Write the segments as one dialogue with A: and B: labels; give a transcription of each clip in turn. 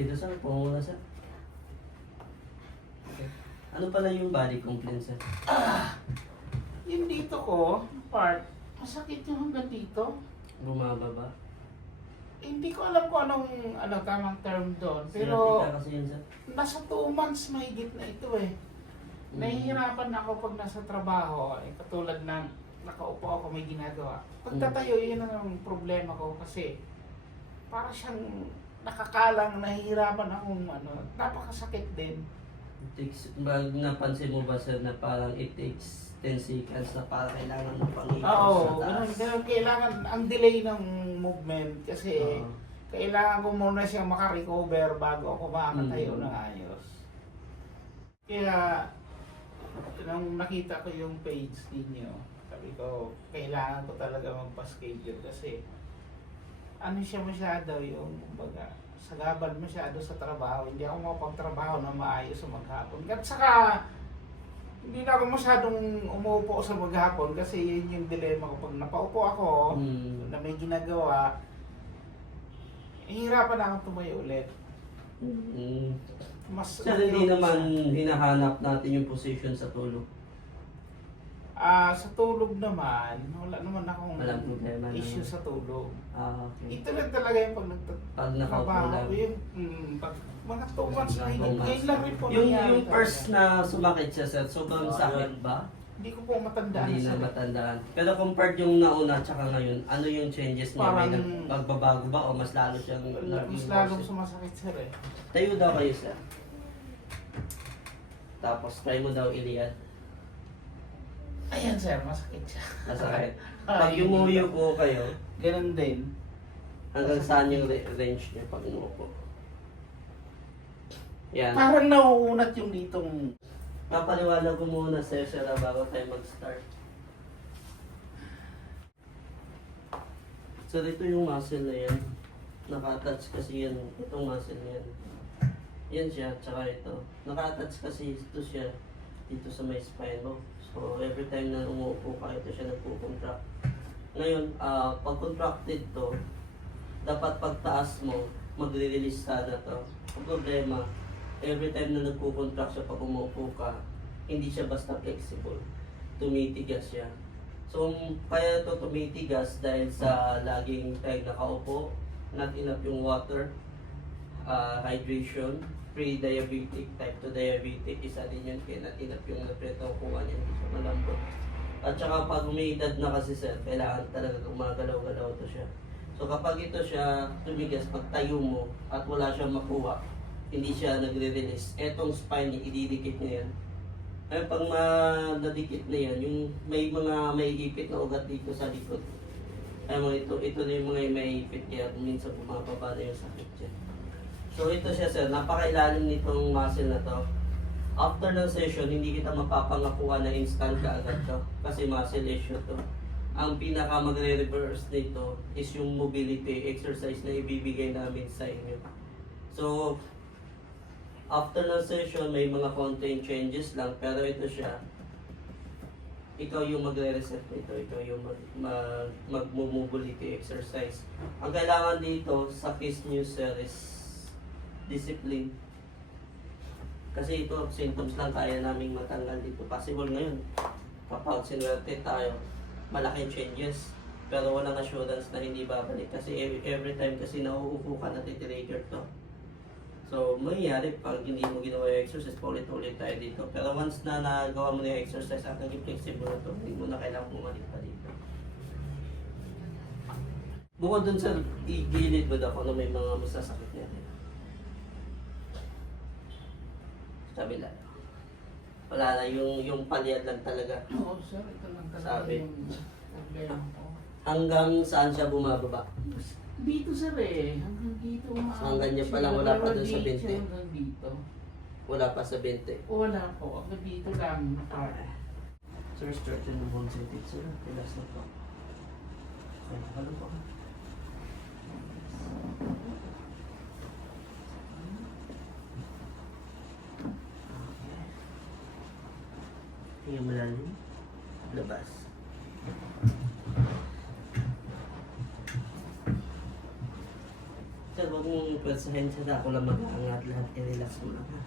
A: Dito sir, pumula sir. Okay. Ano pala yung body complaint sir?
B: Yung dito ko, part, masakit yung hanggang dito.
A: Bumababa?
B: Eh, hindi ko alam kung anong ano, tamang term doon. Pero
A: Sciatica kasi yun sir.
B: nasa 2 months mahigit na ito eh.
A: Mm.
B: Nahihirapan ako pag nasa trabaho, eh, katulad ng nakaupo ako may ginagawa. Pagtatayo, yun ang problema ko kasi para siyang nakakalang, nahihirapan akong ano, napakasakit din.
A: It takes, ba, napansin mo ba sir na parang it takes 10 seconds na para kailangan ng pangikot
B: Oo,
A: sa
B: ganun,
A: taas?
B: ganun, kailangan, ang delay ng movement kasi
A: Oo.
B: kailangan ko muna siyang makarecover bago ako makakatayo
A: Mm.
B: ng ayos. Kaya, nung nakita ko yung page ninyo, sabi ko, kailangan ko talaga magpa-schedule kasi ano siya masyado yung, kumbaga, sagaban masyado sa trabaho. Hindi ako mapagtrabaho na maayos sa maghapon. At saka, hindi na ako masyadong umuupo sa maghapon kasi yun yung dilema ko. Pag napaupo ako,
A: Mm.
B: na may ginagawa, hihirapan na akong tumayo ulit.
A: Mm.
B: Mas
A: Sir, hindi naman hinahanap natin yung position sa tulog.
B: Ah, sa tulog naman, wala naman akong
A: Walang problema
B: issue
A: naman.
B: sa tulog.
A: Ah, okay.
B: Ito lang talaga yung pag
A: Pag nakaupo
B: nagtatrabaho
A: lang.
B: yung mm, pag mga 2 months na hindi. Ngayon lang rin po
A: Yung,
B: nangyari
A: yung
B: talaga.
A: first na sumakit siya, sir, sobrang
C: Oo,
A: sakit ba?
B: Hindi ko po matandaan
A: Hindi
B: sa
A: na matandaan. Pero compared yung nauna tsaka ngayon, ano yung changes niya? May
B: Parang-
A: nag- magbabago ba o mas lalo siyang
B: Mas
A: naging
B: lalong
A: worse?
B: sumasakit sir eh.
A: Tayo daw kayo, sir. Tapos try mo daw iliad.
B: Ayan sir, masakit siya.
A: Masakit. Pag umuyo po kayo,
B: Ganun din.
A: hanggang saan yung re- range niya pag umupo? Yan.
B: Parang nauunat yung ditong
A: Papaliwanag ko muna sir, sir, bago tayo mag-start. So, dito yung muscle na yan. Nakatouch kasi yan. Itong muscle na yan. Yan siya, tsaka ito. Nakatouch kasi ito siya dito sa may spine mo. So, every time na umuupo ka, ito siya nagpo-contract. Ngayon, ah pag contracted to, dapat pagtaas mo, magre-release sana to. Ang problema, every time na nagpo-contract siya pag umuupo ka, hindi siya basta flexible. Tumitigas siya. So, kaya ito tumitigas dahil sa laging tayo nakaupo, not enough yung water, ah, hydration, pre-diabetic, type 2 diabetic, isa din not enough yung nutrient na kukuha niya, hindi siya malambot. At saka pag umiidad na kasi sir, kailangan talaga gumagalaw-galaw to siya. So kapag ito siya tumigas, pag tayo mo at wala siyang makuha, hindi siya nagre-release. Etong spine niya, ididikit niya yan. Kaya pag ma- nadikit na yan, yung may mga may ipit na ugat dito sa likod. Mga ito, ito na yung mga may ipit kaya minsan bumababa na yung sakit niya. So ito siya sir, napakailalim nitong muscle na to. After ng session, hindi kita mapapangakuha na instant ka agad to. Kasi muscle issue to. Ang pinaka magre-reverse nito is yung mobility exercise na ibibigay namin sa inyo. So, after ng session, may mga content changes lang. Pero ito siya, ikaw yung magre-reset nito, ikaw yung mag, mag, mag-mobility exercise. Ang kailangan dito sa Kiss News Series, discipline. Kasi ito, symptoms lang kaya naming matanggal dito. Possible ngayon, kapag sinwerte tayo, malaking changes. Pero walang assurance na hindi babalik. Kasi every, time kasi nauupo ka, natitrigger to. So, mangyayari pag hindi mo ginawa yung exercise, paulit-ulit tayo dito. Pero once na nagawa mo na yung exercise at naging flexible na to, hindi mo na kailangan bumalik pa dito. Bukod dun sa igilid mo daw kung ano may mga masasakit niya. Sabi lang. Wala na, yung, yung palyad lang talaga.
B: Oo, sir, ito lang talaga
A: Sabi.
B: yung problema ko.
A: Hanggang saan siya bumababa?
B: Dito sir eh, hanggang dito
A: So, hanggang niya
B: siya.
A: pala, wala pa dun sa
B: Radiate
A: 20.
B: siya Hanggang dito.
A: Wala pa sa 20.
B: Wala po, hanggang dito lang. part.
A: Sir, stretch and feet, sir. Relax na po. Ay, halo po. Tingnan mo lalim. Labas. Sir, huwag mong pwersahin siya ako lang mag-aangat lahat. I-relax mo lang ha.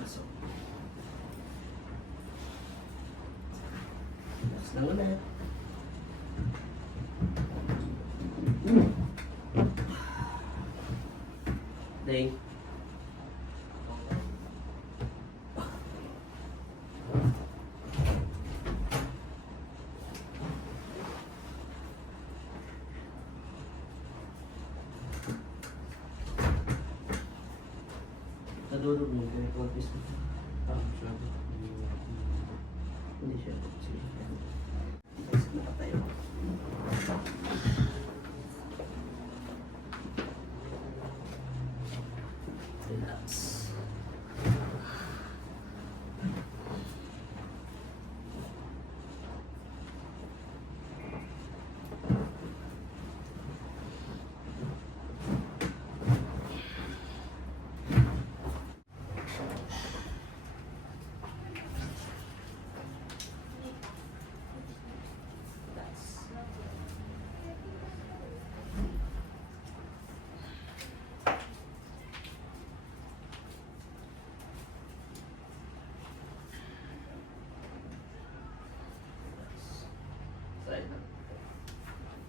A: Pasok. Relax lang ulit. Ding. Nadulog mo, kaya practice mo. Ah, sabi. Hindi siya. Sige. Nakatayo. Relax. Relax. Side lang. Daan lang, daan lang.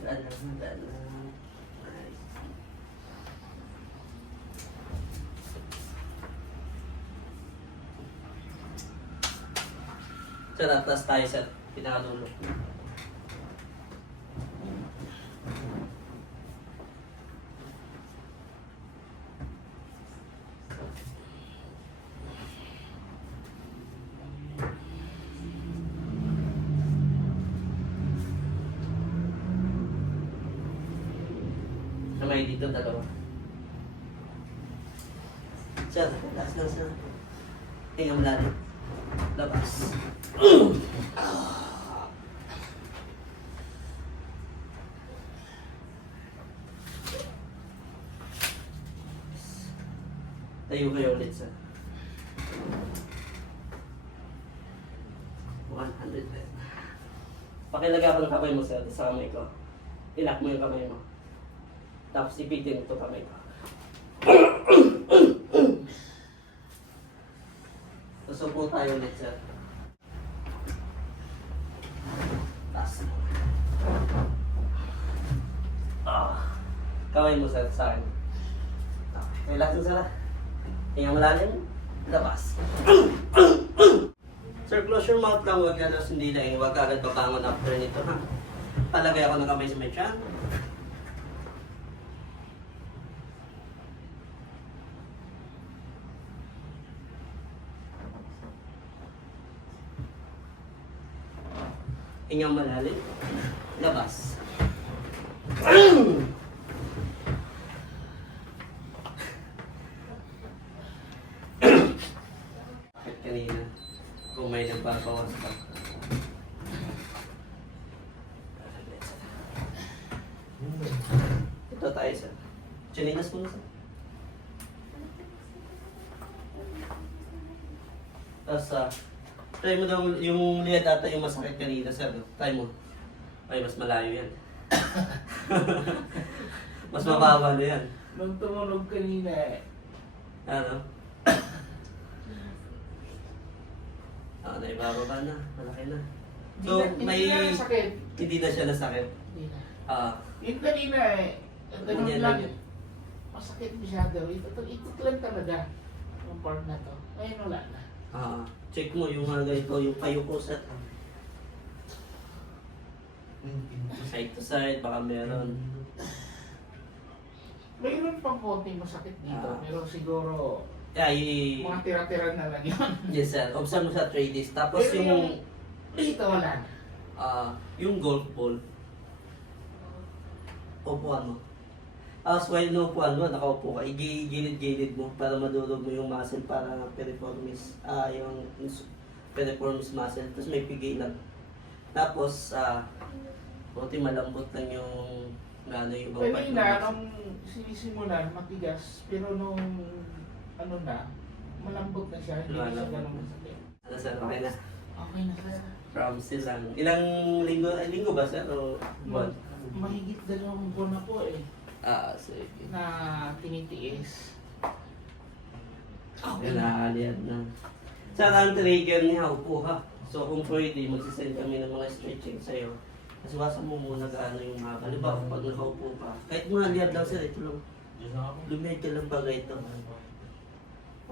A: Nice. Sarap, tas tayo sa pinakadulo. Kamay dito, dalawa. Sir, last lang sir. Tingnan mo lalim. Labas. Tayo kayo ulit sir. 100 pesos. Pakilagay ko ng kamay mo sir sa kamay ko. Ilak mo yung kamay mo. Tapos ipitin ito kamay ko. Susupo tayo ulit sir. Taas mo. Ah. Kamay mo sir sa akin. Relax mo sir. ah. Tingnan mo lalim. Labas. Sir, close your mouth lang. Huwag ganos hindi lang. Huwag agad babangon after nito ha. Palagay ako ng kamay sa may tiyan. Hingang malalim. Labas. Bakit kanina? Kung may nagpapawas pa. Ito tayo sa. Chininas mo na sa. Tapos ah, try mo daw yung liad ata yung masakit kanina sir. Try mo. Ay, mas malayo yan. mas mababa na yan.
B: Nung tumunog kanina eh,
A: Ano? Ah, naibababa na. Malaki na.
B: hindi
A: So,
B: na, hindi
A: may-
B: na sakit.
A: Hindi na siya nasakit.
B: Hindi na.
A: Ah,
B: Yung kanina eh, ganun
A: Ganyan
B: lang.
A: lang yun.
B: Masakit masyado. Ito, ito, ito lang talaga. Yung part na to. Ngayon wala na.
A: ah, check mo yung mga ganito, yung payo ko sa side to side, baka meron.
B: Mayroon pang konting masakit dito.
A: Ah.
B: Pero siguro,
A: Yeah, i-
B: mga tira-tira na lang yun.
A: yes sir. Observe mo sa tray disc. Tapos
B: Pero
A: yung,
B: Dito wala na.
A: ah, yung golf ball, upuan mo. Tapos while inuupuan mo, nakaupo ka, igilid-gilid mo para madurog mo yung muscle para piriformis, ah, yung piriformis muscle. Tapos may pigi lang. Tapos, ah, buti malambot lang yung na ano yung ibang part ng
B: Kanina,
A: muscle.
B: nung sinisimulan, matigas. Pero nung, ano na, malambot na siya. Hindi na siya
A: Malambot.
B: ganun masakit.
A: Ano sir, okay na?
B: Okay na sir.
A: Promise lang. Ilang linggo, ay, linggo ba sir? O buwan?
B: Mahigit dalawang buwan na po eh.
A: Ah, sige.
B: Na tinitiis.
A: Okay na, aliad na. Sa ang trigger ni Haupo ha. So kung pwede, magsisend kami ng mga stretching sa'yo. Kasi wasa mo muna gaano yung mga kalibaw pag nakaupo ka. Kahit mga liad lang sir, ito lang. Lumiyad ka lang bagay ito.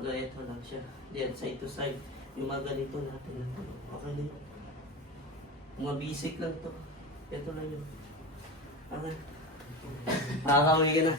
A: Bagay ito lang siya. Diyan, side to side. Yung mga ganito natin. Okay din. Mga basic lang to. Ito lang yun. Okay. Nakakawi ka na.